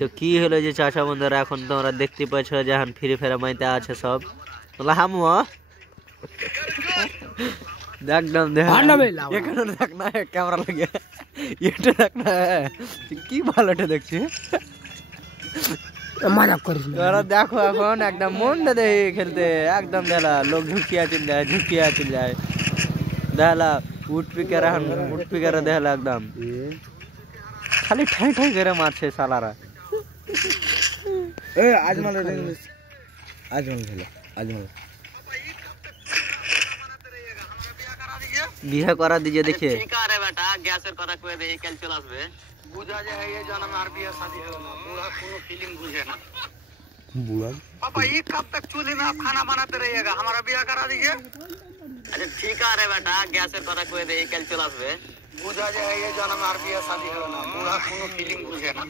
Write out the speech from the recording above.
তো কি হলো যে চাচা বন্ধুরা, এখন তোমরা দেখতে পাচ্ছ যে এখন ফ্রি ফায়ার মাইতে আছে সব হামু একদম দেখ এখানে দেখ না ক্যামেরা লাগে এটা দেখ না কি ভালোটা দেখছি মজা করিস তোরা দেখো এখন একদম মনটা দেখে খেলতে একদম দেখলা লোক ঝুঁকিয়া চল যায় দেখলা উঠ পিকার এখন উঠ পিকার দেখলা একদম খালি ঠাই ঠাই করে মারছে সালারা। বিয়ে করা দিছে দেখে বেটা গ্যাসের কথা কয়ে দে কাল চলে আসবে বুঝা যায় এই জন্ম আর বিয়ে शादी হলো না বুড়া কোনো फीलिंग बुझे ना बुढ़ा पापा ये कब तक चूल्हे में आप खाना बनाते रहिएगा हमारा बियाह करा दीजिए। अरे ठीक है रे बेटा গ্যাসের কথা কয়ে দে কাল চলে আসবে বুঝা যায় এই জন্ম আর বিয়ে शादी হলো না বুড়া কোনো फीलिंग बुझे ना।